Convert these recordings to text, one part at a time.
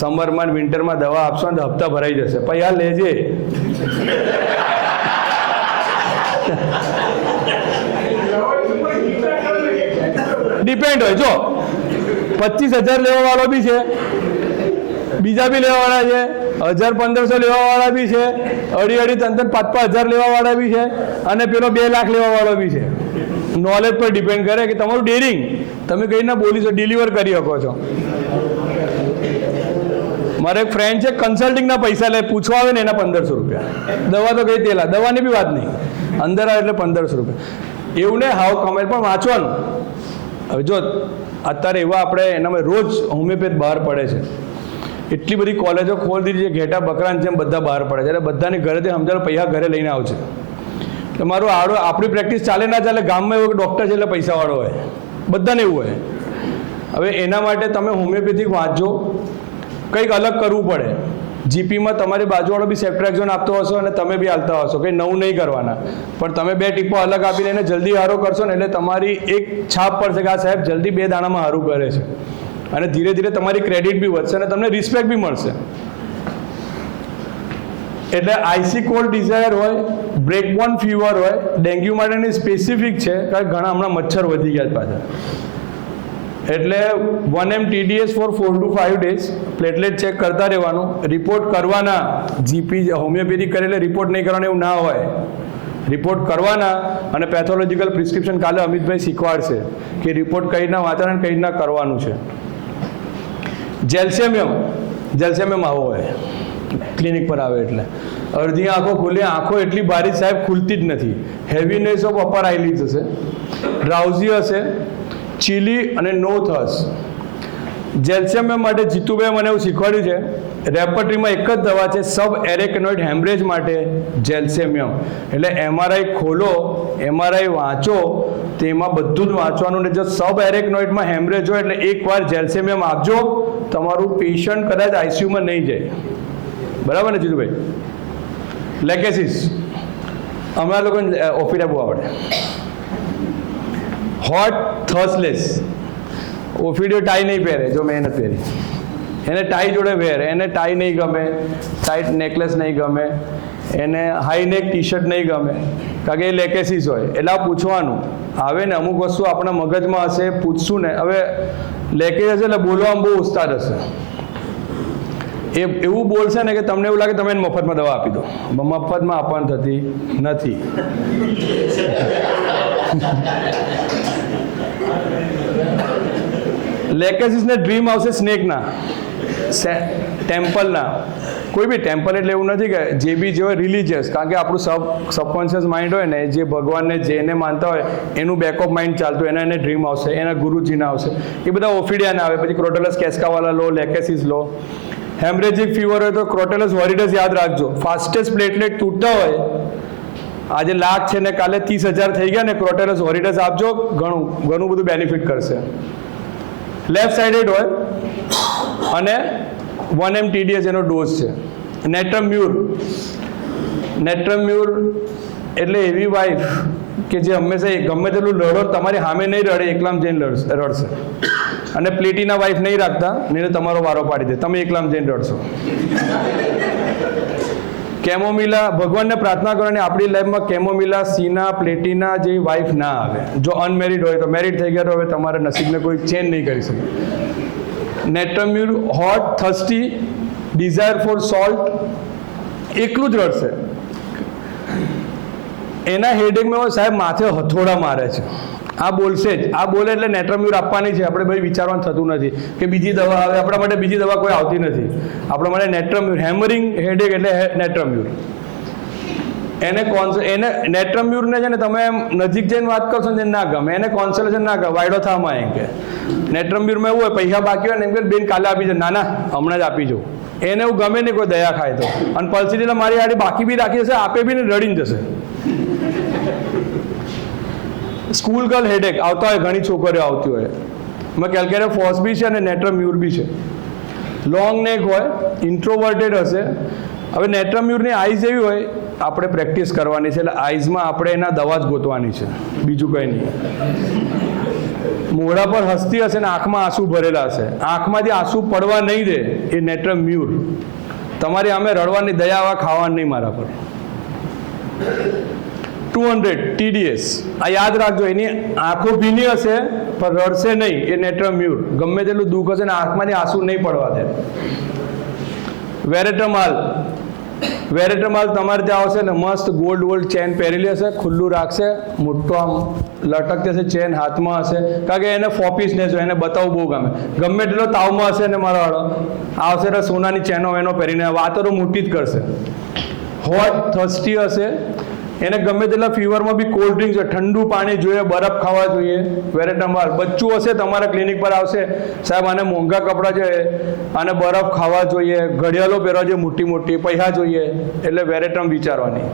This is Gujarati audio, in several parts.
સમરમાં વિન્ટરમાં દવા આપશો ને તો હપ્તા ભરાઈ જશે. પછી આ લેજે. ડિપેન્ડ હોય. જો 25,000 લેવા વાળો બી છે, બીજા બી લેવા વાળા છે, 1,000-1,500 લેવા વાળા બી છે, 2,500-3,000 5,000 લેવા વાળા બી છે, અને પેલો 2 લાખ લેવા વાળો બી છે. નોલેજ પર ડિપેન્ડ કરે કે તમારું ડેરિંગ તમે કઈ રીતના બોલી શકો, ડિલિવર કરી શકો છો. મારો એક ફ્રેન્ડ છે, કન્સલ્ટિંગના પૈસા લે, પૂછવા આવે ને એના 1,500 રૂપિયા. દવા તો કઈ તેલા, દવાની બી વાત નહીં, અંદર આવે એટલે 1,500 રૂપિયા. એવું ને હાવ કમાય પણ વાંચવાનું. હવે જો અત્યારે એવા આપણે એનામાં રોજ હોમિયોપેથ બહાર પડે છે, એટલી બધી કોલેજો ખોલી દીધી છે, ઘેટા બકરાની જેમ બધા બહાર પડે છે. એટલે બધાની ઘરેથી સમજાવો પૈસા ઘરે લઈને આવશે. એટલે મારું આપણી પ્રેક્ટિસ ચાલે ના ચાલે, ગામમાં એવો ડૉક્ટર છે એટલે પૈસાવાળો હોય, બધાને એવું હોય. હવે એના માટે તમે હોમિયોપેથિક વાંચજો, કંઈક અલગ કરવું પડે. જીપીમાં તમારી બાજુવાળો બી સેફ્ટ્રેક્ઝોન આપતો હશો અને તમે બી હાલતા હશો, કંઈ નવું નહીં કરવાના, પણ તમે 2 ટીપો અલગ આપીને એને જલ્દી સારો કરશો ને એટલે તમારી એક છાપ પડશે કે આ સાહેબ જલ્દી 2 દાણામાં સારું કરે છે. અને ધીરે ધીરે તમારી ક્રેડિટ બી વધશે અને તમને રિસ્પેક્ટ બી મળશે. એટલે આઈસી કોલ્ડ ડિઝાયર હોય, બ્રેકબોર્ન ફીવર હોય, ડેન્ગ્યુ માટેની સ્પેસિફિક છે, કારણ કે ઘણા હમણાં મચ્છર વધી ગયા પાછા. એટલે 1 mTDS for 4 to 5 days platelet check કરતા રહેવાનું, રિપોર્ટ કરવાના. જીપી હોમિયોપેથિક કરેલે રિપોર્ટ નહીં કરવાનો એવું ના હોય, રિપોર્ટ કરવાના. અને પેથોલોજીકલ પ્રિસ્ક્રિપ્શન કાલે અમિતભાઈ શીખવાડશે કે રિપોર્ટ કઈ રીતના વાંચવાના કઈ રીતના કરવાનું છે. જેલ્સેમિયમ આવો હોય ક્લિનિક પર આવે એટલે અડધી આંખો ખુલી, આંખો એટલી ભારી સાહેબ ખુલતી જ નથી. હેવીનેસ ઓફ અપર આઈલિડ્સ હશે, ડ્રાઉઝી હશે, ચીલી અને નો થર્સ. જેલ્સેમિયમ માટે જીતુભાઈ મને એવું શીખવાડ્યું છે, રેપર્ટરીમાં એક જ દવા છે સબ એરેકનોઇડ હેમરેજ માટે, જેલ્સેમિયમ. એટલે એમઆરઆઈ ખોલો, એમઆરઆઈ વાંચો, તેમાં બધું જ વાંચવાનું. ને જો સબ એરેકનોઇડમાં હેમરેજ હોય એટલે એકવાર જેલ્સેમિયમ આપજો, તમારું પેશન્ટ કદાચ આઈસીયુમાં નહીં જાય. બરાબર ને જીતુભાઈ? લેકેસિસ હમણાં લોકોને ઓફિડા બહુ આવડે. હોટ થર્સલેસ. ઓફિડિયો ટાઈ નહીં પહેરે, જો મેં નથી પહેરી, એને ટાઈ જોડે પહેરે. એને ટાઈ નહીં ગમે, ટાઈટ નેકલેસ નહીં ગમે, એને હાઈ નેક ટી શર્ટ નહીં ગમે, કારણ કે એ લેકેસિસ હોય. એટલે આ પૂછવાનું આવે ને, અમુક વસ્તુ આપણા મગજમાં હશે, પૂછશું ને. હવે લેકેસ હશે એટલે બોલવામાં બહુ ઉસ્તાદ હશે, એ એવું બોલશે ને કે તમને એવું લાગે તમે એને મફતમાં દવા આપી દો. મફતમાં આપવાની થતી નથી. લેકેસિસને ડ્રીમ આવશે સ્નેકના, ટેમ્પલના. કોઈ બી ટેમ્પલ એટલે એવું નથી કે જે બી જે હોય રિલિજિયસ, કારણ કે આપણું સબકોન્શિયસ માઇન્ડ હોય ને, જે ભગવાનને જેને માનતા હોય એનું બેકઅપ માઇન્ડ ચાલતું હોય, એને ડ્રીમ આવશે, એના ગુરુજીના આવશે. એ બધા ઓફિડિયાના આવે. પછી ક્રોટેલસ કેસ્કાવાલા લો, લેકેસિસ લો. હેમરેજિક ફીવર હોય તો ક્રોટેલસ વોરિડસ યાદ રાખજો. ફાસ્ટેસ્ટ પ્લેટલેટ તૂટતા હોય, આજે 1,00,000 છે ને કાલે 30,000 થઈ ગયા ને, ક્રોટેલસ વોરિડસ આપજો, ઘણું બધું બેનિફિટ કરશે. લેફ્ટ સાઇડેડ હોય અને 1 mTDS એનો ડોઝ છે. નેટ્રમ્યુર એટલે એવી વાઈફ કે જે હંમેશા ગમે તેટલું લડો તમારી સામે નહીં રડે, એકલામ જઈને રડશે. અને પ્લેટીના વાઈફ નહીં રાખતા, નહીં તમારો વારો પાડી દે, તમે એકલામ જઈને રડશો. કેમોમિલા, ભગવાનને પ્રાર્થના કરવાની આપણી લાઈફમાં કેમોમિલા, સીના, પ્લેટીના જેવી વાઈફ ના આવે. જો અનમેરિડ હોય તો, મેરિડ થઈ ગયા તો હવે તમારા નસીબને કોઈ ચેન્જ નહીં કરી શકે. Natrum mur hot, thirsty, desire for salt, એકલું જ રડશે. એના હેડેકમાં સાહેબ માથે હથોડા મારે છે, આ બોલશે જ. આ બોલે એટલે નેટ્રમ્યુર આપવાની છે. આપણે ભાઈ વિચારવાનું થતું નથી કે બીજી દવા આવે. આપણા માટે બીજી દવા કોઈ આવતી નથી. આપણા માટે નેટ્રમ્યુર, હેમરિંગ હેડેક એટલે નેટ્રમ્યુર. એને નેટ્રમ્યુરને છે ને તમે નજીક જઈને વાત કરશો ને ના ગમે, એને કોન્સલેશન ના ગમે, વાયડો થામાં એમ કે. નેટ્રમ્યુરમાં એવું હોય પૈસા બાકી હોય ને એમ કે બેન કાલે આપી જાઓ, ના હમણાં જ આપી જાઉં. એને એવું ગમે નહીં કોઈ દયા ખાય તો. અને પલ્સીડીને મારી આડી બાકી બી રાખી જશે, આપે બી ને રડીને જશે. સ્કૂલ ગર્લ હેડેક આવતા હોય, ઘણી છોકરીઓ આવતી હોય. એમાં કેલ્કેરિયા ફોસ બી છે અને નેટ્રમ્યુર બી છે. લોંગ નેક હોય, ઇન્ટ્રોવર્ટેડ હશે. હવે નેટ્રમ્યુરની આઈઝ એવી હોય, આપણે પ્રેક્ટિસ કરવાની છે. એટલે આઈઝમાં આપણે એના દવા જ ગોતવાની છે, બીજું કંઈ નહીં. મોઢા પર હસતી હશે ને આંખમાં આંસુ ભરેલા હશે, આંખમાંથી આંસુ પડવા નહીં દે, એ નેટ્રમ મ્યુર. તમારી આમે રડવાની દયા આવા ખાવાનું નહીં મારા પર. 200 TDS, આ યાદ રાખજો. એની આંખો ભીની હશે પણ રડશે નહીં, એ નેટ્રમ મ્યુર. ગમે તેટલું દુઃખ હશે ને આંખમાંથી આંસુ નહીં પડવા દે. વેરેટ્રમાલ, વેરેટ્રમાલ તમારે ત્યાં આવશે ને મસ્ત ગોલ્ડ ચેન પહેરેલી હશે, ખુલ્લું રાખશે, મોટો આમ લટકતી હશે ચેન હાથમાં હશે, કારણ કે એને ફોપીસનેસ હોય, એને બતાવવું બહુ ગમે. ગમે તેટલો તાવમાં હશે ને મારા વાળો આવશે તો સોનાની ચેનો એનો પહેરીને વાતો તો મોટી જ કરશે. હોટ થર્સ્ટી હશે, એને ગમે તેટલા ફીવરમાં બી કોલ્ડ ડ્રિંક્સ જોઈએ, ઠંડુ પાણી જોઈએ, બરફ ખાવા જોઈએ. વેરેટ્રમાલ. બચ્ચું હશે તમારા ક્લિનિક પર આવશે, સાહેબ આને મોંઘા કપડાં જોઈએ, આને બરફ ખાવા જોઈએ, ઘડિયાળો પહેરવા જોઈએ મોટી મોટી, પૈસા જોઈએ, એટલે વેરેટ્રમ વિચારવાની.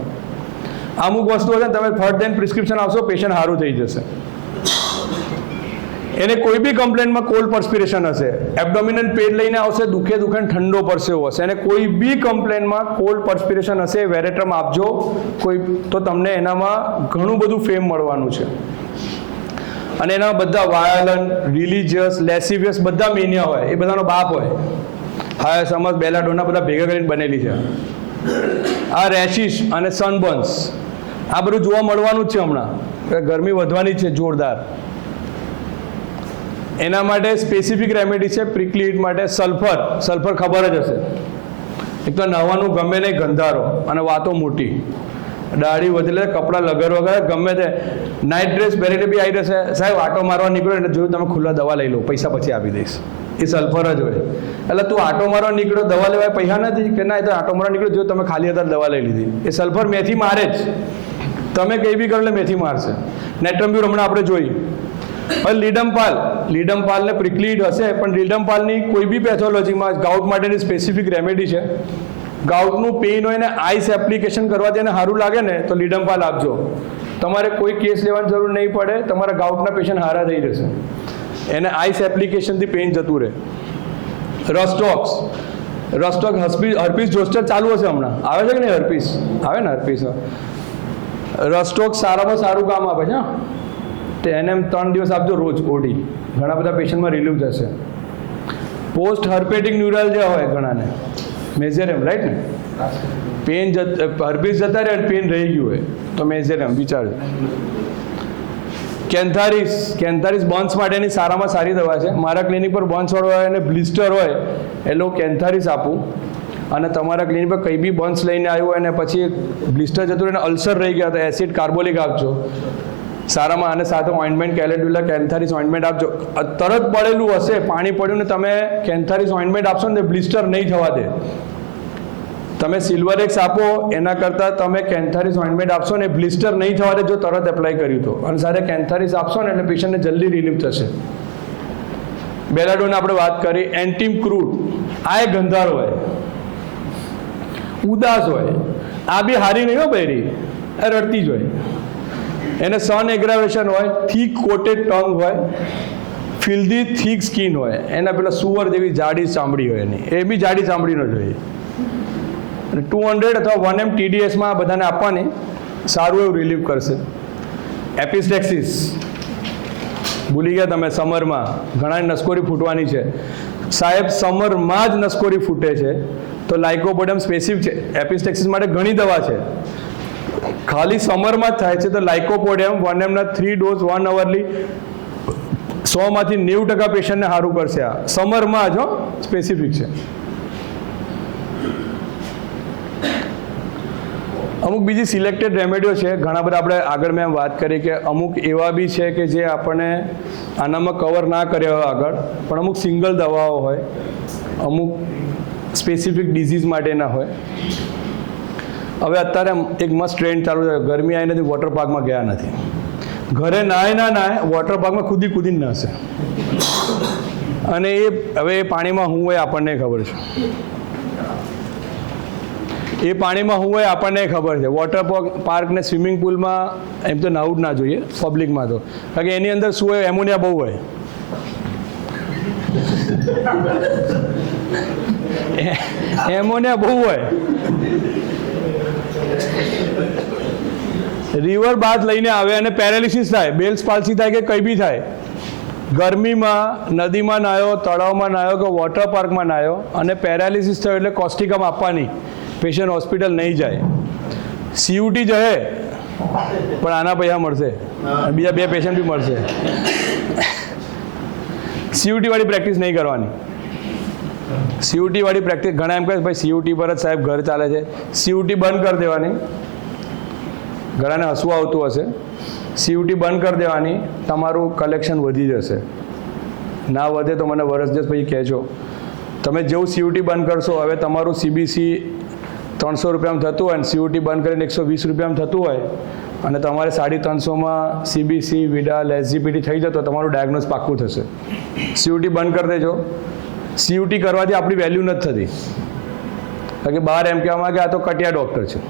અમુક વસ્તુ હશે તમે ફર્સ્ટ દેન પ્રિસ્ક્રિપ્શન આવશો, પેશન્ટ સારું થઈ જશે. એને કોઈ બી કમ્પ્લેન્ટમાં કોલ્ડ પરસ્પિરેશન હશે, એબ્ડોમિનલ પેન લઈને આવશે, દુખે ઠંડો પરસેવો હશે, અને કોઈ બી કમ્પ્લેન્ટમાં કોલ્ડ પરસ્પિરેશન હશે, વેરેટ્રમ આપજો કોઈ, તો તમને એનામાં ઘણું બધું ફેમ મળવાનું છે. અને એના બધા વાયોલન્ટ, રિલિજિયસ, લેસિવિયસ બધા મેનિયા હોય, એ બધાનો બાપ હોય. હા સમજ બેલાડોના બધા ભેગા કરીને બનેલી છે. આ રેશિસ અને સનબર્ન્સ આ બધું જોવા મળવાનું જ છે હમણાં, ગરમી વધવાની છે જોરદાર. એના માટે સ્પેસિફિક રેમેડી છે. પ્રિકલી હીટ માટે સલ્ફર ખબર જ હશે. એક તો નવાનું ગમે નહીં, ગંધારો અને વાતો મોટી, દાઢી વધેલે, કપડાં લગર વગર ગમે તે, નાઇટ ડ્રેસ પહેરીને બી આવી રહેશે, સાહેબ આટો મારવા નીકળો એટલે જોયું તમે ખુલ્લા દવા લઈ લો, પૈસા પછી આપી દઈશ. એ સલ્ફર જ હોય. એટલે તું આટો મારવા નીકળ્યો, દવા લેવાય પૈસા નથી કે ના, એ તો આટો મારવા નીકળ્યો, જો તમે ખાલી હતા દવા લઈ લીધી. એ સલ્ફર મેથી મારે જ, તમે કંઈ બી કરો એટલે મેથી મારશે. નેટ્રમ મ્યુર હમણાં આપણે જોઈ. હવે લીડમપાલને પ્રિકલી હીટ હશે, પણ લીડમપાલની કોઈ બી પેથોલોજીમાં ગાઉટ માટેની સ્પેસિફિક રેમેડી છે. ગાઉટનું પેઇન હોય ને આઈસ એપ્લિકેશન કરવાથી એને સારું લાગે ને તો લીડમપાલ આપજો. તમારે કોઈ કેસ લેવાની જરૂર નહીં પડે, તમારા ગાઉટના પેશન્ટ સારા થઈ જશે. એને આઈસ એપ્લિકેશનથી પેઇન જતું રહે. રસ્ટોક્સ, હર્પીસ જોસ્ટર ચાલુ હશે હમણાં, આવે છે કે નહીં? હર્પીસ આવે ને, હર્પીસ. રસ્ટોક્સ સારામાં સારું કામ આપે છે. તો એને 3 દિવસ આપજો રોજ ઓડી, ઘણા બધા પેશન્ટમાં રિલીવ થશે. પોસ્ટ હર્પેટિક ન્યુરાલ્જિયા હોય ઘણાને, મેઝેરેમ, રાઈટ ને, પેન હર્પીસ જતા રહે, પેન રહી ગયું હોય તો મેઝેરેમ વિચારજો. કેન્થારિસ બર્ન્સ માટેની સારામાં સારી દવા છે. મારા ક્લિનિક પર બર્ન્સ હોય અને બ્લિસ્ટર હોય એટલે હું કેન્થારિસ આપું. અને તમારા ક્લિનિક પર કંઈ બી બર્ન્સ લઈને આવ્યું હોય અને પછી બ્લિસ્ટર જતું રહીને અલ્સર રહી ગયા તો એસિડ કાર્બોલિક આપજો સારામાં. અને સાથે ઓઇન્ટમેન્ટ, કેલેડ્યુલા કેન્થારિસ ઓઇન્ટમેન્ટ આપજો. તરત પડેલું હશે, પાણી પડ્યું ને તમે કેન્થારિસ ઓઇન્ટમેન્ટ આપશો ને બ્લિસ્ટર નહીં થવા દે. તમે સિલ્વરેક્સ આપો એના કરતાં તમે કેન્થારિસ ઓઇન્ટમેન્ટ આપશો ને બ્લિસ્ટર નહીં થવા દે જો તરત એપ્લાય કર્યું તો. અને સાથે કેન્થારિસ આપશો ને એટલે પેશન્ટને જલ્દી રિલીફ થશે. બેલાડોને આપણે વાત કરી. એન્ટીમ ક્રૂડ, આ એક ગંધાર હોય, ઉદાસ હોય, આ બી હારી નહીં હોય, બૈરી રડતી જ હોય. એને સન એગ્રાવેશન હોય, થીક કોટેડ ટંગ હોય, ફિલ્ધી થીક સ્કિન હોય, એના પેલા સુવર જેવી જાડી ચામડી હોય એની, એ બી જાડી ચામડીનો જોઈએ. 200 અથવા 1 TDSમાં આ બધાને આપવાની, સારું એવું રિલીફ કરશે. એપિસ્ટેક્સિસ ભૂલી ગયા તમે, સમરમાં ઘણા નસકોરી ફૂટવાની છે. સાહેબ સમરમાં જ નસકોરી ફૂટે છે તો લાઇકોપોડિયમ સ્પેસિફિક છે. એપિસ્ટેક્સિસ માટે ઘણી દવા છે, ખાલી સમરમાં જ થાય છે તો લાઇકોપોડિયમ 1 mના 3 ડોઝ 1 અવરલી 100માંથી 90% પેશન્ટને સારું કરશે. આ સમરમાં જ સ્પેસિફિક છે. અમુક બીજી સિલેક્ટેડ રેમેડીઓ છે, ઘણા બધા આપણે આગળ મેં વાત કરી કે અમુક એવા બી છે કે જે આપણને આનામાં કવર ના કર્યા હોય આગળ, પણ અમુક સિંગલ દવાઓ હોય, અમુક સ્પેસિફિક ડિઝીઝ માટેના હોય. હવે અત્યારે એક મસ્ત ટ્રેન્ડ ચાલુ છે, ગરમી આવી નથી, વોટર પાર્કમાં ગયા નથી, ઘરે નાય વોટર પાર્કમાં કૂદીને નાશે. અને એ હવે એ પાણીમાં શું હોય આપણને ખબર છે, એ પાણીમાં શું હોય આપણને ખબર છે. વોટર પાર્ક ને સ્વિમિંગ પુલમાં એમ તો નાવું જ ના જોઈએ પબ્લિકમાં તો, કારણ કે એની અંદર શું હોય, એમોનિયા બહુ હોય. એમોનિયા બહુ હોય. રિવર બાથ લઈને આવે અને પેરાલિસિસ થાય, બેલ્સ પાલ્સી થાય કે કંઈ બી થાય ગરમીમાં નદીમાં નાહ્યો, તળાવમાં નાહ્યો કે વોટર પાર્કમાં નાહ્યો અને પેરાલિસિસ થયો એટલે કોસ્ટિકમ આપવાની, પેશન્ટ હોસ્પિટલ નહીં જાય. CUT જશે પણ આના પૈસા મળશે, બીજા 2 પેશન્ટ બી મળશે. CUT વાળી પ્રેક્ટિસ નહીં કરવાની. CUT વાળી પ્રેક્ટિસ ઘણા એમ કહે ભાઈ CUT પર જ સાહેબ ઘર ચાલે છે. CUT બંધ કરી દેવાની. ઘણાને હસવું આવતું હશે. CUT બંધ કરી દેવાની, તમારું કલેક્શન વધી જશે. ના વધે તો મને વર્ષ દિવસ પછી કહેજો. તમે જેવું CUT બંધ કરશો, હવે તમારું CBC 300 રૂપિયામાં થતું હોય અને CUT બંધ કરીને 120 રૂપિયામાં થતું હોય અને તમારે 350માં CBC, વિડાલ, SGPT થઈ જતો, તમારું ડાયગ્નોસ પાક્કું થશે. CUT બંધ કરી દેજો. CUT કરવાથી આપણી વેલ્યુ નથી થતી. કારણ કે બહાર એમ કહેવામાં કે આ તો કટિયા ડૉક્ટર છે.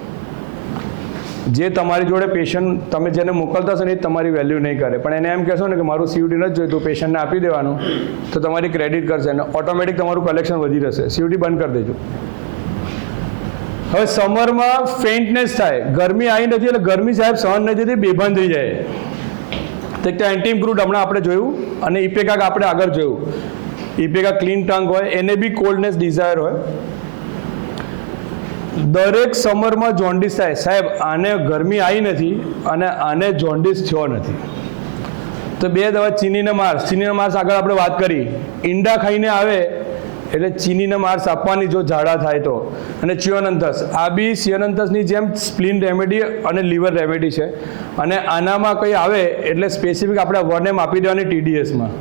જે તમારી જોડે પેશન્ટ તમે જેને મોકલતા હશો ને એ તમારી વેલ્યુ નહીં કરે, પણ એને એમ કહેશો ને કે મારું CUT નથી જોઈતું, પેશન્ટને આપી દેવાનું, તો તમારી ક્રેડિટ કરશે અને ઓટોમેટિક તમારું કલેક્શન વધી જશે. CUT બંધ કરી દેજો. હવે સમરમાં ફેઇન્ટનેસ થાય, ગરમી આવી નથી એટલે ગરમી સાહેબ સહન નથી થતી, બેભાન થઈ જાય. તો ત્યાં એન્ટીઇમ્પ્રુડ હમણાં આપણે જોયું અને ઇપેકાક આપણે આગળ જોયું. ઇપેકાક ક્લીન ટંગ હોય, એને બી કોલ્ડનેસ ડિઝાયર હોય. દરેક સમરમાં જોન્ડિસ થાય સાહેબ, આને ગરમી આવી નથી અને આને જોન્ડિસ થયો નથી, તો 2 દવા ચીનીના માર્સ આગળ આપણે વાત કરી. ઈંડા ખાઈને આવે એટલે ચીનીના માર્સ આપવાની જો ઝાડા થાય તો. અને ચિયોનંથસ, આ બી સિયોનંથસની જેમ સ્પ્લિન રેમેડી અને લીવર રેમેડી છે. અને આનામાં કંઈ આવે એટલે સ્પેસિફિક આપણે 1M આપી દેવાની TDSમાં.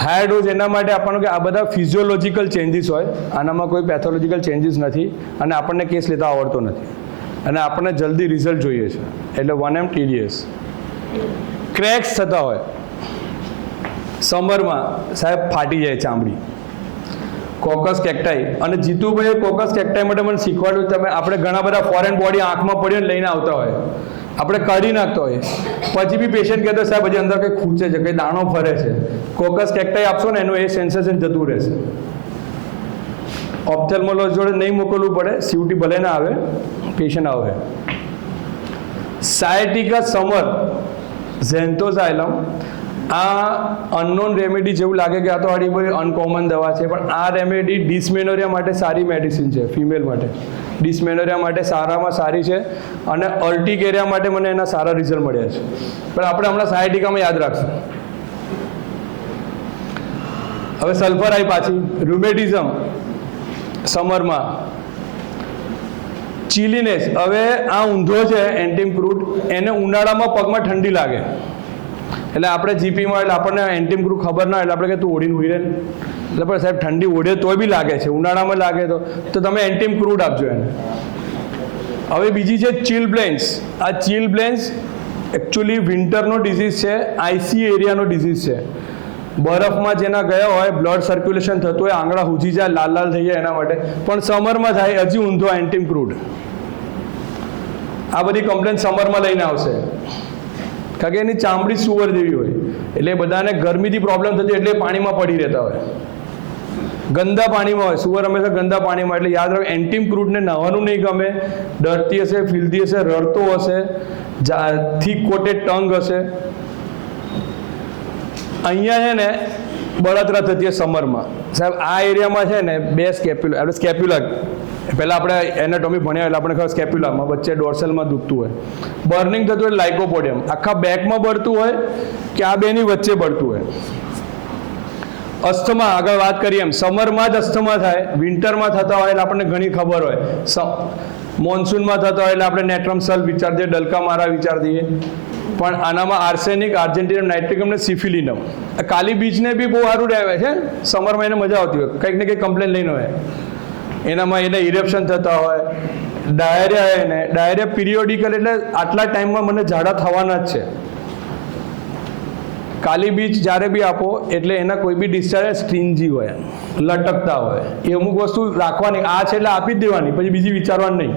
હાયર ડોઝ એના માટે આપવાનું કે આ બધા ફિઝિયોલોજીકલ ચેન્જીસ હોય, આનામાં કોઈ પેથોલોજીકલ ચેન્જીસ નથી અને આપણને કેસ લેતા આવડતો નથી અને આપણને જલ્દી રિઝલ્ટ જોઈએ છે, એટલે 1M TDS. ક્રેક્સ થતા હોય સમરમાં સાહેબ, ફાટી જાય ચામડી, કોકસ કેક્ટાઈ. અને જીતુભાઈએ કોકસ કેક્ટાઈ માટે મને શીખવાડ્યું. તમે આપણે ઘણા બધા ફોરેન બોડી આંખમાં પડીને લઈને આવતા હોય, આપણે કાઢી નાખતા હોઈએ, પછી બી પેશન્ટ કહેતો સાહેબ હજી અંદર કંઈ ખૂંચે છે, કંઈ દાણો ફરે છે. કોકસ કેક્ટાઈ આપશો ને એનું એ સેન્સેશન જતું રહેશે. ઓપ્થેલ્મોલોજી જોડે નહીં મોકલવું પડે, CUT ભલે ના આવે, પેશન્ટ આવે. સાયટિકા સમર, ઝેન્થોઝાઇલમ, આ અનનોન રેમેડી જેવું લાગે કે આ તો આડી બધી અનકોમન દવા છે, પણ આ રેમેડી ડિસ્મેનોરિયા માટે સારી મેડિસિન છે. ફિમેલ માટે ડિસ્મેનોરિયા માટે સારામાં સારી છે અને અર્ટિકેરિયા માટે મને એના સારા રિઝલ્ટ મળ્યા છે. પણ આપણે હમણાં સાયટિકામાં યાદ રાખશું. હવે સલ્ફર આવી પાછી, રૂમેટિઝમ સમરમાં, ચિલીનેસ. હવે આ ઊંધો છે એન્ટીઇમ્પ્રુડ, એને ઉનાળામાં પગમાં ઠંડી લાગે એટલે આપણે જીપીમાં એટલે આપણને એન્ટીઇમ્પ્રુડ ખબર ના એટલે આપણે કે તું ઓઢીને ઉઈ રહે, એટલે પણ સાહેબ ઠંડી ઓઢે તોય બી લાગે છે, ઉનાળામાં લાગે તો તમે એન્ટીઇમ્પ્રુડ આપજો એને. હવે બીજી છે ચિલબ્લેન્સ. આ ચિલબ્લેન્સ એકચ્યુઅલી વિન્ટરનો ડિઝીઝ છે, આઈસી એરિયાનો ડિઝીઝ છે. બરફમાં જેના ગયા હોય, બ્લડ સર્ક્યુલેશન થતું હોય, આંગળા હુજી જાય, લાલ લાલ થઈ જાય, એના માટે પણ સમરમાં થાય. હજી ઊંધો એન્ટીઇમ્પ્રુડ. આ બધી કમ્પ્લેન સમરમાં લઈને આવશે, કારણ કે એની ચામડી સુવર જેવી હોય એટલે બધાને ગરમીથી પ્રોબ્લેમ થતી એટલે પાણીમાં પડી રહેતા હોય, ગંદા પાણીમાં હોય. સુવર હંમેશા ગંદા પાણીમાં, એટલે યાદ રાખો એન્ટીઇમ્પ્રુડને નહાવાનું નહીં ગમે, ડરતી હશે, ફિલ્ધી હશે, રડતો હશે, થીક કોટેડ ટંગ હશે. અહીંયા છે ને બળતરા થતી હોય સમરમાં સાહેબ. આ એરિયામાં છે ને 2 સ્કેપ્યુલા, આપણે સ્કેપ્યુલા પહેલાં આપણે એનાટોમી ભણ્યા એટલે આપણે ખબર સ્કેપ્યુલામાં વચ્ચે ડોર્સલમાં દુખતું હોય, બર્નિંગ થતું હોય, લાઇકોપોડિયમ આખા બેકમાં બળતું હોય કે આ બેની વચ્ચે બળતું હોય. અસ્થમા, આગળ વાત કરીએ એમ સમરમાં જ અસ્થમા થાય, વિન્ટરમાં થતા હોય એટલે આપણને ઘણી ખબર હોય, મોન્સૂનમાં થતા હોય એટલે આપણે નેટ્રમ સલ્ફ વિચાર દઈએ, ડલકા મારા વિચાર દઈએ, પણ આનામાં આર્સેનિક, આર્જેન્ટિનમ, નાઇટ્રિકમ ને સિફિલિનમ. કાલી બીચને બી બહુ સારું રહે છે સમરમાં, એને મજા આવતી હોય, કંઈક ને કંઈક કમ્પ્લેન લઈને હોય. એનામાં એને ઇરેપ્શન થતા હોય, ડાયરિયા. એને ડાયરિયા પિરિયોડિકલ એટલે આટલા ટાઈમમાં મને ઝાડા થવાના જ છે. કાલી બીચ જ્યારે બી આપો એટલે એના કોઈ બી ડિસ્ચાર્જ સ્ટ્રિંજી હોય, લટકતા હોય, એ અમુક વસ્તુ રાખવાની. આ છે એટલે આપી જ દેવાની, પછી બીજી વિચારવાનું નહીં.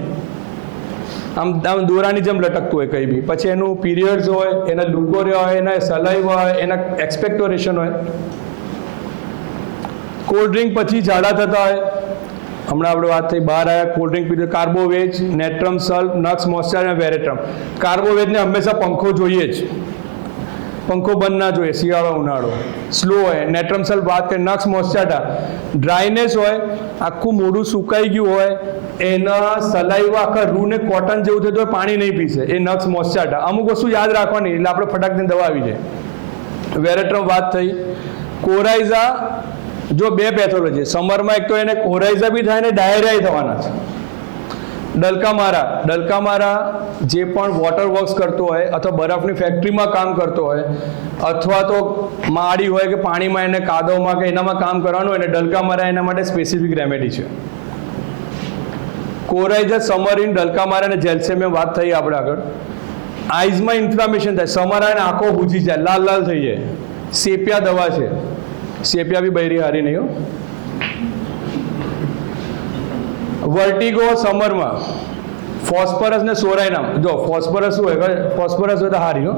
આમ દોરાની જેમ લટકતું હોય કંઈ બી. પછી એનું પીરિયડ્સ હોય, એના લુકોરિયા હોય, એના સલાઈવા હોય, એના એક્સપેક્ટોરેશન હોય. કોલ્ડ ડ્રિંક પછી ઝાડા થતા હોય, હમણાં આપણે વાત થઈ, બહાર આવ્યા કોલ્ડ ડ્રિંક પીધું, કાર્બોવેજ, નેટ્રમ સલ્ફ, નક્સ મોઇસ્ચર અને વેરેટ્રમ. કાર્બોવેજને હંમેશા પંખો જોઈએ જ, પંખો બંધ ના જોઈએ, શિયાળો ઉનાળો, સ્લો હોય, નેટ્રમસલ વાત કરીએ, નક્સ મોસ્ટાટા, ડ્રાયનેસ હોય, આખું મોઢું સુકાઈ ગયું હોય, એના સલાઈવા આખા રૂને કોટન જેવું થતું હોય, પાણી નહીં પીશે, એ નક્સ મોસ્ટાટા. અમુક વસ્તુ યાદ રાખવાની એટલે આપણે ફટાકથી દવા આવી જાય. વેરેટ્રમ વાત થઈ. કોરાઇઝા, જો બે પેથોલોજી, સમરમાં એક તો એને કોરાઇઝા બી થાય ને ડાયરિયા થવાના છે. ડલકામારા જે પણ વોટર વર્ક્સ કરતો હોય અથવા બરફની ફેક્ટરીમાં કામ કરતો હોય અથવા તો માળી હોય કે પાણીમાં એને કાદવમાં કે એનામાં કામ કરવાનું હોય ને ડલકામારા એના માટે સ્પેસિફિક રેમેડી છે. કોરાઇઝા, સમરીન, ડલકામારા અને જેલ્સેમિયમ વાત થઈ આપણે આગળ. આઈઝમાં ઇન્ફ્લામેશન થાય, સમરા અને આંખો બૂજી જાય, લાલ લાલ થઈ જાય. સેપિયા દવા છે, સેપિયા બી બૈરી હારી નહીં હો. વર્ટિગો સમરમાં, ફોસ્ફરસ ને સોરાયનામ. જો ફોસ્ફરસ શું હોય, ફોસ્ફરસ હોય તો હારી હો.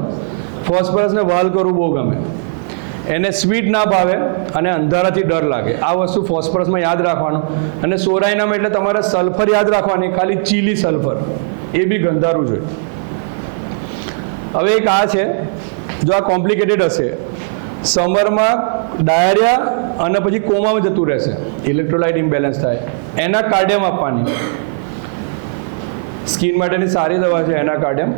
ફોસ્ફરસને વાલ કરવું બહુ ગમે, એને સ્વીટ ના ભાવે અને અંધારાથી ડર લાગે. આ વસ્તુ ફોસ્ફરસમાં યાદ રાખવાનું. અને સોરાયનામ એટલે તમારે સલ્ફર યાદ રાખવાની, ખાલી ચીલી સલ્ફર, એ બી ગંધારું જોઈએ. હવે એક આ છે, જો આ કોમ્પ્લિકેટેડ હશે, સમરમાં ડાયરિયા અને પછી કોમામાં જતું રહેશે, ઇલેક્ટ્રોલાઇટ ઇમ્બેલેન્સ થાય, એના કાર્ડિયમ આપવાની. સ્કિન માટેની સારી દવા છે એના કાર્ડિયમ.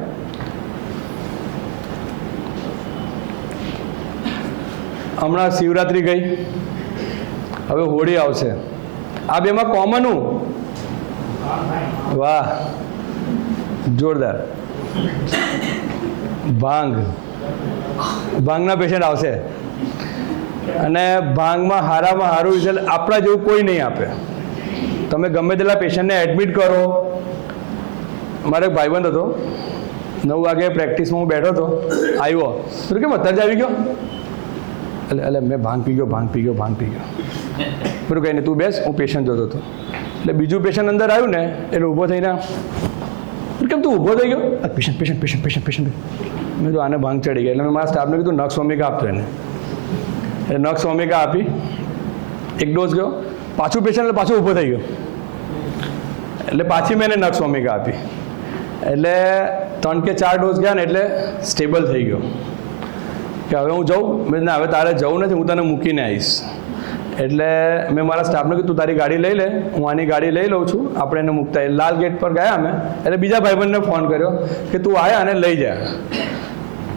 હમણાં શિવરાત્રી ગઈ, હવે હોળી આવશે. આ બેમાં કોમનું, વાહ જોરદાર, ભાંગના પેશન્ટ આવશે અને ભાંગમાં હારામાં હારું રિઝલ્ટ આપણા જેવું કોઈ નહીં આપે. તમે ગમે તેટલા પેશન્ટને એડમિટ કરો. મારો એક ભાઈબંધ હતો, 9 વાગે પ્રેક્ટિસમાં હું બેઠો હતો, આવ્યો તો કેમ અત્યારે જ આવી ગયો, એટલે મેં ભાંગ પી ગયો. બરાબર, કંઈ નહીં, તું બેસ, હું પેશન્ટ જોતો હતો. એટલે બીજું પેશન્ટ અંદર આવ્યું ને એટલે ઊભો થઈને, કેમ તું ઊભો થઈ ગયો, પેશન્ટ. મેં તો આને ભાંગ ચડી ગયા. એટલે મેં મારા સ્ટાફને કીધું નક્સ ઓમેગા આપતો એને. એટલે નક્સ ઓમેગા આપી, એક ડોઝ ગયો, પાછું પેશન્ટ એટલે પાછો ઊભો થઈ ગયો. એટલે પાછી મેં એને નક્સ ઓમેગા આપી. એટલે 3 કે 4 ડોઝ ગયા ને એટલે સ્ટેબલ થઈ ગયો કે હવે હું જાઉં. મેં ના, હવે તારે જવું નથી, હું તને મૂકીને આવીશ. એટલે મેં મારા સ્ટાફને કીધું તું તારી ગાડી લઈ લે, હું આની ગાડી લઈ લઉં છું, આપણે એને મૂકતા. લાલ ગેટ પર ગયા અમે. એટલે બીજા ભાઈબંધને ફોન કર્યો કે તું આયા અને લઈ જા.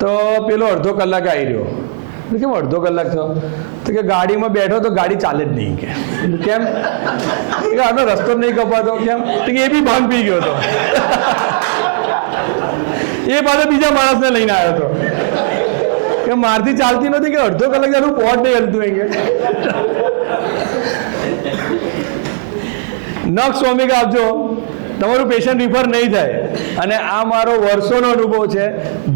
તો પેલો અડધો કલાક આવી રહ્યો. કેમ અડધો કલાક થયો? તો કે ગાડીમાં બેઠો તો ગાડી ચાલે જ નહીં. કે કેમ? કે આનો રસ્તો જ નહીં કપાતો. કેમ? તો કે એ બી ભાંગ પી ગયો હતો. એ પાછો બીજા માણસને લઈને આવ્યો હતો કે મારથી ચાલતી નથી, કે અડધો કલાક તારું પોટ નહીં હલતું. કે નક્સ ઓમેગા આપજો, તમારું પેશન્ટ રિફર નહીં થાય. અને આ મારો વર્ષોનો અનુભવ છે.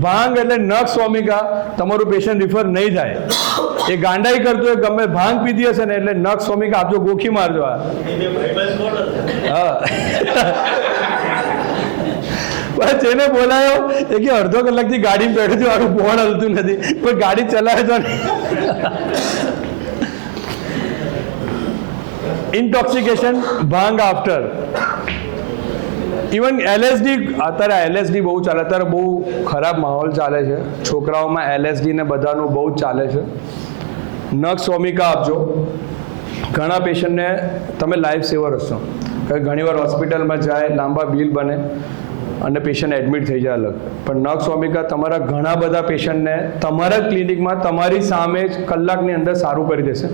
ભાંગ એટલે નક્સ ઓમેગા, તમારું પેશન્ટ રિફર નહીં થાય. એ ગાંડાઈ કરતો હોય, ગમે ભાંગ પીધી હશે ને એટલે નક્સ ઓમેગા આપજો, ગોખી મારજો. હા, જેને બોલાયો એ કે અડધો કલાકથી ગાડીમાં બેઠો છું, આનું ફોન હલતું નથી, પણ ગાડી ચલાવે તો નહીં. ઇન્ટોક્સિકેશન, ભાંગ આફ્ટર. ઇવન એલએસડી, અત્યારે એલએસડી બહુ ચાલે, અત્યારે બહુ ખરાબ માહોલ ચાલે છે છોકરાઓમાં. એલએસડી ને બધાનું બહુ જ ચાલે છે. નક્સ ઓમેગા આપજો. ઘણા પેશન્ટને તમે લાઈફ સેવર હશો. ઘણીવાર હોસ્પિટલમાં જાય, લાંબા બિલ બને અને પેશન્ટ એડમિટ થઈ જાય અલગ. પણ નક્સ ઓમેગા તમારા ઘણા બધા પેશન્ટને તમારા ક્લિનિકમાં તમારી સામે જ કલાકની અંદર સારું કરી દેશે.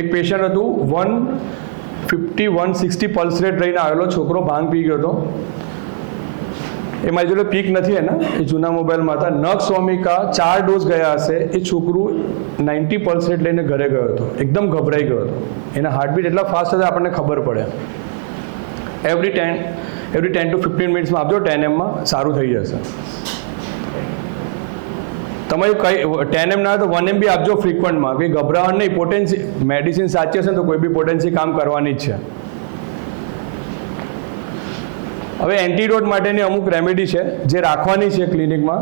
એક પેશન્ટ હતું, 150-160 પલ્સ રેટ રહીને આવેલો છોકરો, ભાંગ પી ગયો હતો. એ મારી જોડે પીક નથી એના, એ જૂના મોબાઈલમાં હતા. નક્સ ઓમેગા 4 ડોઝ ગયા હશે. એ છોકરું 90 પલ્સ રેટ લઈને ઘરે ગયો હતો, એકદમ ગભરાઈ ગયો હતો. એના હાર્ટબીટ એટલા ફાસ્ટ હતા આપણને ખબર પડે. એવરી 10 to 15 મિનિટ્સમાં આપજો, 10 mમાં સારું થઈ જશે. તમારી કઈ 10 m ના તો 1 m બી આપજો ફ્રીક્વન્ટમાં. કંઈ ગભરાવાનું નહીં. પોટેન્સી મેડિસિન સાચી હશે ને તો કોઈ બી પોટેન્સી કામ કરવાની જ છે. હવે એન્ટીડોટ માટેની અમુક રેમેડી છે જે રાખવાની છે ક્લિનિકમાં,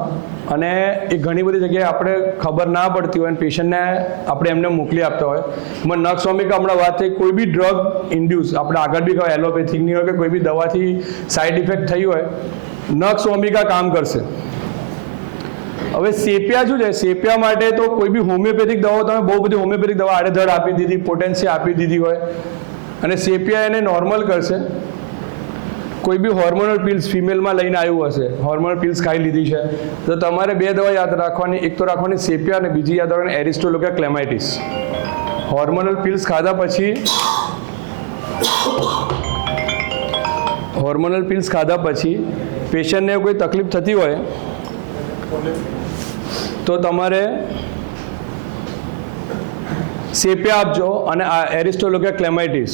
અને એ ઘણી બધી જગ્યાએ આપણે ખબર ના પડતી હોય અને પેશન્ટને આપણે એમને મોકલી આપતા હોય. એમાં નક્સ ઓમેગા હમણાં વાત થઈ, કોઈ બી ડ્રગ ઇન્ડ્યુસ, આપણે આગળ બી કહ્યું એલોપેથિકની હોય કે કોઈ બી દવાથી સાઈડ ઇફેક્ટ થઈ હોય, નક્સ ઓમેગા કામ કરશે. હવે સેપિયા શું છે, સેપિયા માટે તો કોઈ બી હોમિયોપેથિક દવાઓ તમે બહુ બધી હોમિયોપેથિક દવા આડેધડ આપી દીધી, પોટેન્શિયા આપી દીધી હોય અને સેપિયા એને નોર્મલ કરશે. કોઈ બી હોર્મોનલ પિલ્સ ફિમેલમાં લઈને આવ્યું હશે, હોર્મોનલ પિલ્સ ખાઈ લીધી છે, તો તમારે બે દવા યાદ રાખવાની, એક તો રાખવાની સેપિયા અને બીજી યાદ રાખવાની એરિસ્ટોલોકા ક્લેમાઇટિસ. હોર્મોનલ પિલ્સ ખાધા પછી પેશન્ટને કોઈ તકલીફ થતી હોય તો તમારે સેપિયા આપજો અને આ એરિસ્ટોલોકા ક્લેમાઇટિસ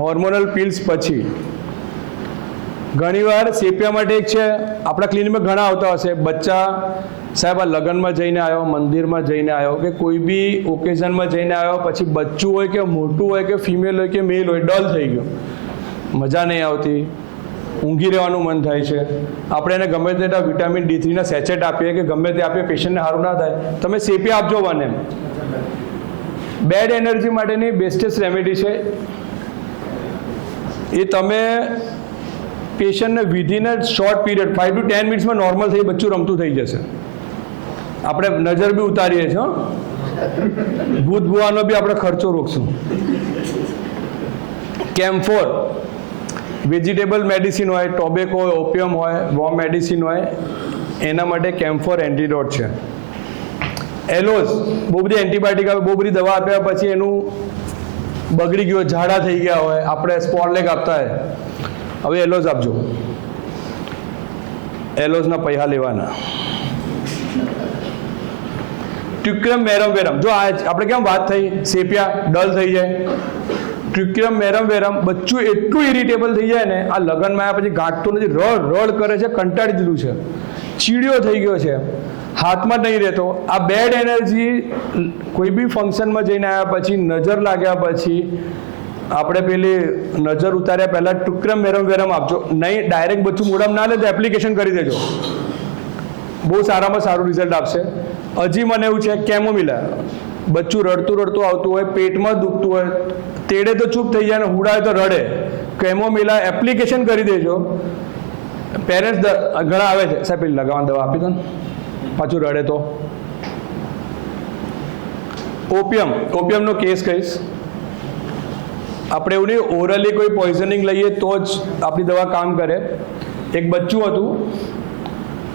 હોર્મોનલ પિલ્સ પછી. ઘણીવાર સેપિયા માટે એક છે, આપણા ક્લિનિકમાં ઘણા આવતા હશે, બચ્ચા સાહેબ આ લગ્નમાં જઈને આવ્યો, મંદિરમાં જઈને આવ્યો કે કોઈ બી ઓકેઝનમાં જઈને આવ્યો, પછી બચ્ચું હોય કે મોટું હોય કે ફિમેલ હોય કે મેલ હોય, ડલ થઈ ગયો, મજા નહીં આવતી, ઊંઘી રહેવાનું મન થાય છે, આપણે એને ગમે તેટલા વિટામિન D3ના સેચેટ આપીએ કે ગમે તે આપીએ, પેશન્ટને સારું ના થાય, તમે સેપિયા આપજો મને. બેડ એનર્જી માટેની બેસ્ટેસ્ટ રેમેડી છે એ. તમે પેશન્ટને within a short period 5 to 10 મિનિટ્સમાં નોર્મલ થઈ બચ્ચું રમતું થઈ જશે. આપણે નજર બી ઉતારીએ છીએ, ભૂત ભુવાનો બી આપણે ખર્ચો રોકશું. કેમ્ફોર વેજીટેબલ મેડિસિન હોય, ટોબેકો હોય, ઓપિયમ હોય, વોર્મ મેડિસિન હોય, એના માટે કેમ્ફોર એન્ટીડોટ છે. એલોઝ બહુ બધી એન્ટીબાયોટિક આવે, બહુ બધી દવા આપ્યા પછી એનું બગડી ગયું, ઝાડા થઈ ગયા હોય, આપણે સ્પોરલેક આપતા હોય, હવે એલોઝ આપજો. એલોઝના પૈસા લેવાના. ટ્યુક્રમ મેરમ વેરમ, જો આપણે કેમ વાત થઈ સેપિયા ડલ થઈ જાય, ટ્યુક્રમ મેરમ વેરમ બચ્ચું એટલું ઇરિટેબલ થઈ જાય ને, આ લગ્નમાં આવ્યા પછી ગાંઠતો નથી, રડ કરે છે, કંટાળી દીધું છે, ચીડિયો થઈ ગયો છે, હાથમાં નહીં રહેતો. આ બેડ એનર્જી કોઈ બી ફંક્શનમાં જઈને આવ્યા પછી, નજર લાગ્યા પછી, આપણે પેલી નજર ઉતાર્યા પહેલાં ટુક્રમ મેરમ વેરમ આપજો. નહીં ડાયરેક્ટ બચ્ચું મોઢામાં ના લે તો એપ્લિકેશન કરી દેજો, બહુ સારામાં સારું રિઝલ્ટ આપશે. હજી મને એવું છે કેમોમિલા, બચ્ચું રડતું આવતું હોય, પેટમાં દુખતું હોય, તેડે તો ચૂપ થઈ જાય ને હુડાય તો રડે, કેમોમિલા એપ્લિકેશન કરી દેજો. પેરેન્ટ્સ ઘણા આવે છે, સાહેબ પેલી લગાવવાની દવા આપી દો ને, પાછું રડે તો. ઓપિયમનો કેસ કહીશ. આપણે એવું નહીં ઓરલી કોઈ પોઈઝનિંગ લઈએ તો જ આપણી દવા કામ કરે. એક બચ્ચું હતું,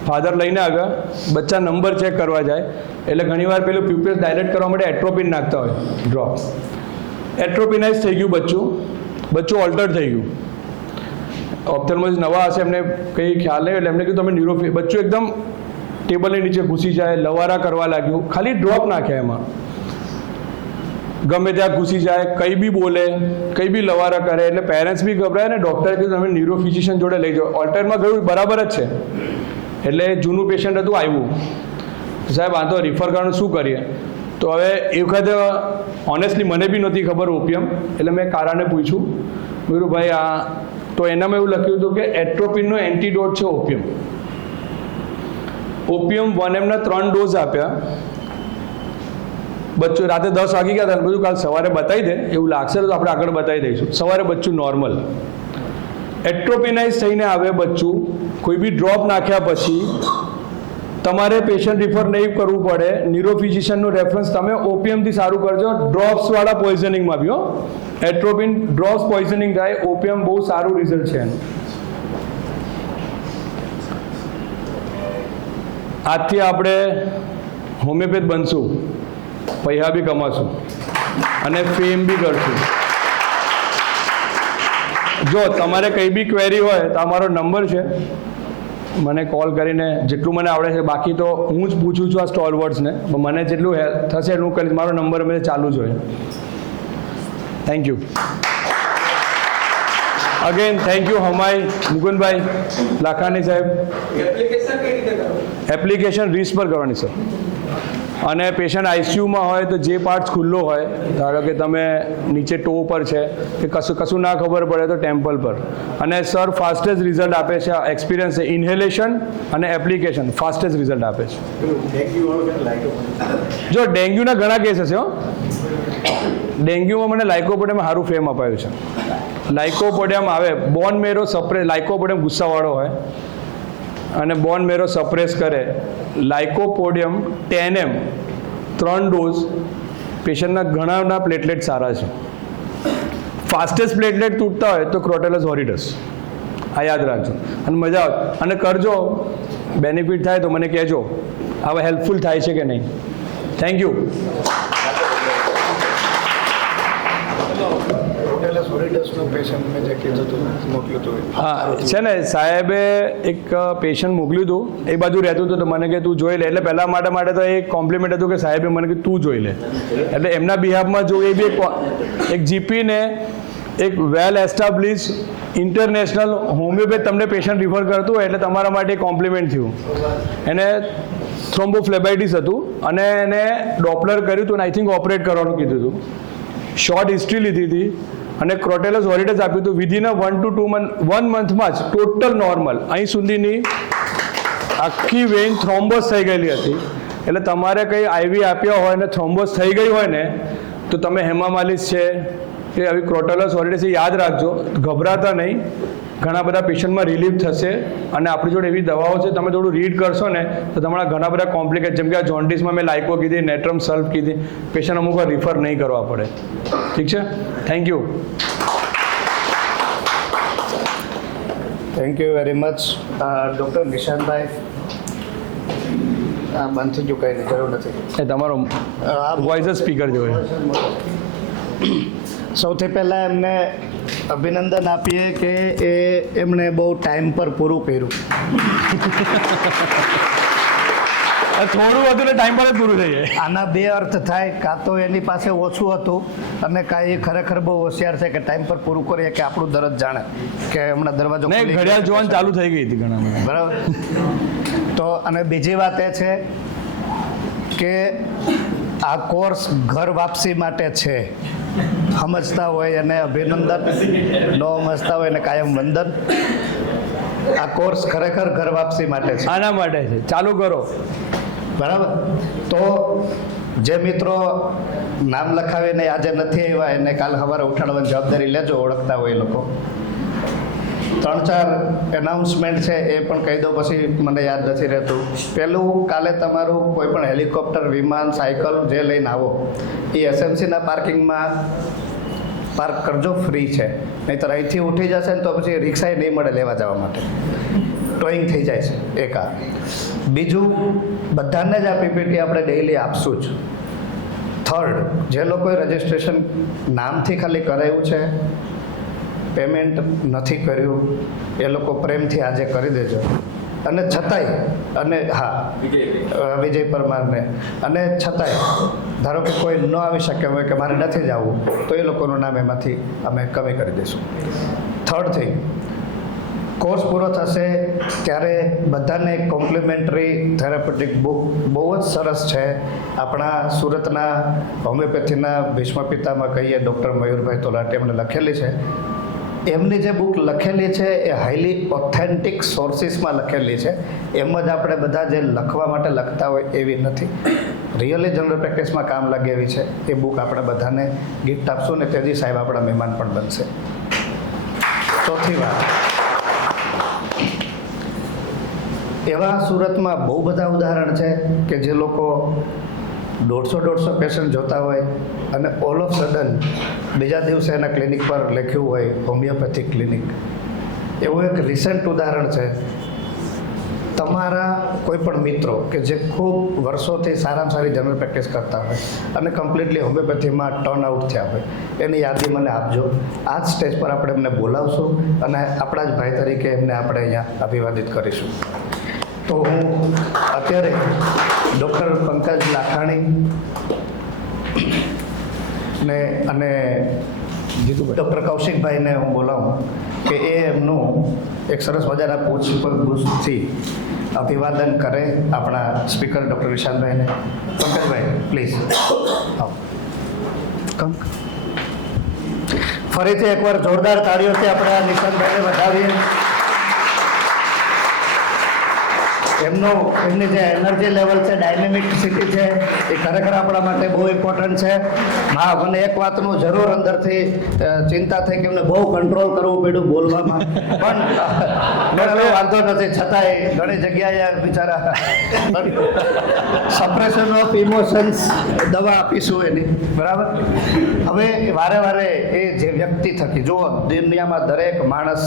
ફાધર લઈને આવ્યા, બચ્ચા નંબર ચેક કરવા જાય એટલે ઘણીવાર પેલું પ્યુપિલ ડાયલેટ કરવા માટે એટ્રોપિન નાખતા હોય, ડ્રોપ. એટ્રોપિનાઇઝ થઈ ગયું બચ્ચું ઓલ્ટર થઈ ગયું. ઓપ્થેલ્મોલોજીસ્ટ નવા હશે, એમને કંઈ ખ્યાલ નહીં એટલે એમને કીધું તમે ન્યુરોફી. બચ્ચું એકદમ ટેબલની નીચે ઘૂસી જાય, લવારા કરવા લાગ્યું, ખાલી ડ્રોપ નાખ્યા એમાં, ગમે ત્યાં ઘૂસી જાય, કંઈ બી બોલે, કંઈ બી લવારા કરે, એટલે પેરેન્ટ્સ બી ગભરાય ને ડૉક્ટરે કીધું તમે ન્યુરો ફિઝિશિયન જોડે લઈ જાઓ. ઓલ્ટરમાં ગયું બરાબર જ છે, એટલે જૂનું પેશન્ટ હતું, આવ્યું, સાહેબ આ તો રિફર કરવાનું શું કરીએ? તો હવે એ વખતે ઓનેસ્ટલી મને બી નહોતી ખબર ઓપિયમ, એટલે મેં કારાને પૂછ્યું, મેં ભાઈ આ, તો એનામાં એવું લખ્યું હતું કે એટ્રોપિનનો એન્ટીડોટ છે ઓપિયમ. ઓપિયમ 1mના 3 ડોઝ આપ્યા. બચ્ચું રાતે 10 વાગી ગયા હતા, બધું કાલ સવારે બતાવી દે, એવું લાગશે તો આપણે આગળ બતાવી દઈશું. સવારે બચ્ચું નોર્મલ. એટ્રોપિનાઇઝ થઈને આવે બચ્ચું, કોઈ બી ડ્રોપ નાખ્યા પછી તમારે પેશન્ટ રિફર નહીં કરવું પડે, ન્યુરો ફિઝિશિયનનું રેફરન્સ તમે ઓપિયમથી સારું કરજો. ડ્રોપ્સવાળા પોઈઝનિંગમાં બી એટ્રોપિન ડ્રોપ્સ પોઈઝનિંગ થાય, ઓપિયમ બહુ સારું રિઝલ્ટ છે એનું. આજથી આપણે હોમિયોપેથ બનશું, પૈસા બી કમાશું અને ફેમ બી કરશું. જો તમારે કંઈ બી ક્વેરી હોય તો અમારો નંબર છે, મને કોલ કરીને જેટલું મને આવડે છે, બાકી તો હું જ પૂછું છું આ સ્ટોલવર્ડ્સને, મને જેટલું હેલ્પ થશે એટલું કરીશ. મારો નંબર અમે ચાલુ જ હોય. Thank you again, thank you હમાઈ, મુકુંદભાઈ, લાખાણી સાહેબ. એપ્લિકેશન રીસ પર કરવાની સર. અને પેશન્ટ આઈસીયુમાં હોય તો જે પાર્ટ ખુલ્લો હોય, ધારો કે તમે નીચે ટો પર છે કે કશું ના ખબર પડે તો ટેમ્પલ પર. અને સર ફાસ્ટેસ્ટ રિઝલ્ટ આપે છે, એક્સપિરિયન્સ છે. ઇન્હેલેશન અને એપ્લિકેશન ફાસ્ટેસ્ટ રિઝલ્ટ આપે છે. જો ડેન્ગ્યુના ઘણા કેસીસ છે. ડેન્ગ્યુમાં મને લાઇકોપોડિયમ સારું ફેમ અપાયું છે. લાઇકોપોડિયમ આવે, બોન મેરો સપ્રેસ, લાઇકોપોડિયમ ગુસ્સાવાળો હોય, અને બોન મેરો સપ્રેસ કરે, લાઇકોપોડિયમ 10 mg 3 ડોઝ, પેશન્ટના ઘણાના પ્લેટલેટ સારા છે. ફાસ્ટેસ્ટ પ્લેટલેટ તૂટતા હોય તો ક્રોટેલસ હોરિડસ, આ યાદ રાખજો અને મજા આવે. અને કરજો, બેનિફિટ થાય તો મને કહેજો, હવે હેલ્પફુલ થાય છે કે નહીં. Thank you. હા છે ને, સાહેબે એક પેશન્ટ મોકલ્યું હતું, એ બાજુ રહેતું હતું, તો મને કે તું જોઈ લે. એટલે પહેલા માટે તો એક કોમ્પ્લિમેન્ટ હતું કે સાહેબે મને કે તું જોઈ લે. એટલે એમના બિહાફમાં જો એ બી એક જીપીને એક વેલ એસ્ટાબ્લિશ ઇન્ટરનેશનલ હોમિયોપેથ તમને પેશન્ટ રિફર કરતું હોય એટલે તમારા માટે કોમ્પ્લિમેન્ટ થયું. એને થ્રોમ્બોફ્લેબાઇટિસ હતું અને એને ડોપલર કર્યું હતું અને આઈ થિંક ઓપરેટ કરવાનું કીધું હતું. શોર્ટ હિસ્ટ્રી લીધી હતી અને ક્રોટેલસ હોરિડસ આપ્યું હતું. વિધિન 1 to 2 month 1 monthમાં જ ટોટલ નોર્મલ, અહીં સુધીની આખી વેઇન થ્રોમ્બોસ થઈ ગયેલી હતી. એટલે તમારે કંઈ આઈવી આપ્યા હોય ને થ્રોમ્બોસ થઈ ગઈ હોય ને તો તમે હેમામાલિસ છે કે આવી ક્રોટેલસ હોરિડસ યાદ રાખજો, ગભરાતા નહીં. ઘણા બધા પેશન્ટમાં રિલીફ થશે અને આપણી જોડે એવી દવાઓ છે, તમે થોડું રીડ કરશો ને તો તમારા ઘણા બધા કોમ્પ્લિકેટ, જેમ કે આ જોન્ડિસમાં મેં લાઇકો કીધી, નેટ્રમ સલ્ફ કીધી, પેશન્ટ અમુક વાર રિફર નહીં કરવા પડે. ઠીક છે, thank you. Thank you very much doctor Nishantbhai. બંધ થઈ ગયું, કંઈ નહીં, જરૂર નથી. એ તમારો વોઇસ જ સ્પીકર જેવો છે. સૌથી પહેલાં એમને અભિનંદન આપીએ કે એમણે બહુ ટાઈમ પર પૂરું કર્યું. થોડું હતું ને ટાઈમ પર જ પૂરું થઈ જાય. આના બે અર્થ થાય, કાં તો એની પાસે ઓછું હતું અને કાં એ ખરેખર બહુ હોશિયાર છે કે ટાઈમ પર પૂરું કરીએ કે આપણું દરજ જાણે કે હમણાં દરવાજો ઘડિયાળ જોવાનું ચાલુ થઈ ગઈ હતી ઘણા. બરાબર. તો અને બીજી વાત એ છે કે આ કોર્સ ઘર વાપસી માટે છે. સમજતા હોય એને અભિનંદન, ન સમજતા હોય એને કાયમ વંદન. આ કોર્સ ખરેખર ઘર વાપસી માટે છે, આના માટે છે. ચાલુ કરો. બરાબર. તો જે મિત્રો નામ લખાવીને આજે નથી આવ્યા એને કાલે સવારે ઉઠાડવાની જવાબદારી લેજો, ઓળખતા હોય એ લોકો. 3-4 એનાઉન્સમેન્ટ છે એ પણ કહી દો, પછી મને યાદ નથી રહેતું. પહેલું, કાલે તમારું કોઈ પણ હેલિકોપ્ટર, વિમાન, સાયકલ જે લઈને આવો એ એસએમસીના પાર્કિંગમાં પાર્ક કરજો, ફ્રી છે. નહીંતર અહીંથી ઉઠી જશે ને તો પછી રિક્ષાએ નહીં મળે લેવા જવા માટે, ટોઈંગ થઈ જાય છે. એક આ. બીજું, બધાને જ આ પીપીટી આપણે ડેઈલી આપશું જ. થર્ડ, જે લોકોએ રજિસ્ટ્રેશન નામથી ખાલી કરાયું છે, પેમેન્ટ નથી કર્યું, એ લોકો પ્રેમથી આજે કરી દેજો. અને છતાંય, અને હા વિજય પરમારને, અને છતાંય ધારો કે કોઈ ન આવી શકે હોય કે મારે નથી જવું તો એ લોકોનું નામ એમાંથી અમે કમી કરી દઈશું. થર્ડ થિંગ, કોર્સ પૂરો થશે ત્યારે બધાને એક કોમ્પ્લિમેન્ટરી થેરાપેટિક બુક બહુ જ સરસ છે. આપણા સુરતના હોમિયોપેથીના ભીષ્મ પિતામાં કહીએ ડૉક્ટર મયુરભાઈ તોલાટી એમણે લખેલી છે. એમની જે બુક લખેલી છે એ હાઈલી ઓથેન્ટિક સોર્સિસમાં લખેલી છે. એમ જ આપણે બધા જે લખવા માટે લખતા હોય એવી નથી, રિયલી જનરલ પ્રેક્ટિસમાં કામ લાગે એવી છે. એ બુક આપણે બધાને ગિફ્ટ આપશું ને તેજી સાહેબ આપણા મહેમાન પણ બનશે. ચોથી વાત, એવા સુરતમાં બહુ બધા ઉદાહરણ છે કે જે લોકો 150 પેશન્ટ જોતા હોય અને ઓલ ઓફ સડન બીજા દિવસે એના ક્લિનિક પર લખ્યું હોય હોમિયોપેથિક ક્લિનિક. એવું એક રિસન્ટ ઉદાહરણ છે. તમારા કોઈ પણ મિત્રો કે જે ખૂબ વર્ષોથી સારામાં સારી જનરલ પ્રેક્ટિસ કરતા હોય અને કમ્પ્લીટલી હોમિયોપેથીમાં ટર્ન આઉટ થયા હોય એની યાદી મને આપજો. આ જ સ્ટેજ પર આપણે એમને બોલાવશું અને આપણા જ ભાઈ તરીકે એમને આપણે અહીંયા અભિવાદિત કરીશું. તો હું અત્યારે ડૉક્ટર પંકજ લાખાણી ને અને ડૉક્ટર કૌશિકભાઈને હું બોલાવું કે એ એમનું એક સરસ મજાના પુષ્પગુચ્છથી અભિવાદન કરે આપણા સ્પીકર ડૉક્ટર નિશાંતભાઈને. પંકજભાઈ પ્લીઝ આવો. ફરીથી એકવાર જોરદાર તાળીઓથી આપણે આ નિશાંતભાઈને વધાવીએ. એમની જે એનર્જી લેવલ છે, ડાયનેમિકસિટી છે, એ ખરેખર આપણા માટે બહુ ઇમ્પોર્ટન્ટ છે. હા, મને એક વાતનું જરૂર અંદરથી ચિંતા થઈ કે એમને બહુ કંટ્રોલ કરવું પડ્યું બોલવામાં, પણ હવે વાંધો નથી. છતાંય ઘણી જગ્યાએ બિચારા સપ્રેશન ઓફ ઇમોશન્સ દવા આપીશું એની, બરાબર. હવે વારે વારે એ જે વ્યક્તિ થકી, જુઓ દુનિયામાં દરેક માણસ